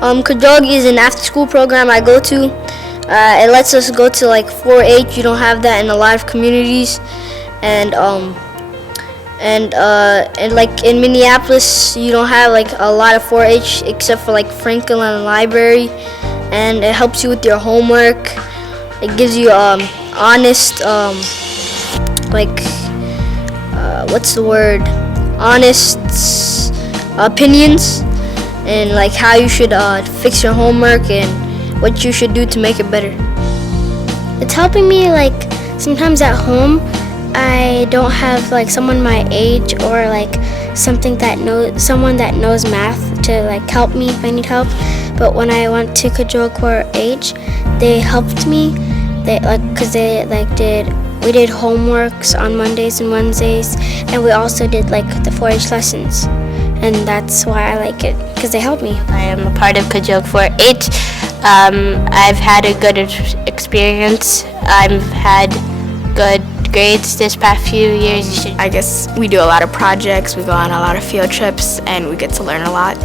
Ka Joog is an after-school program I go to. It lets us go to like 4-H. You don't have that in a lot of communities, and like in Minneapolis, you don't have like a lot of 4-H except for like Franklin Library, and it helps you with your homework. It gives you honest what's the word? Honest opinions, and like how you should fix your homework and what you should do to make it better. It's helping me like sometimes at home I don't have like someone my age or like someone that knows math to like help me if I need help. But when I went to Ka Joog 4-H, they helped me. We did homeworks on Mondays and Wednesdays, and we also did like the 4-H lessons, and that's why I like it because they help me. I am a part of Ka Joog 4-H. I've had a good experience. I've had good grades this past few years. I guess we do a lot of projects, we go on a lot of field trips, and we get to learn a lot.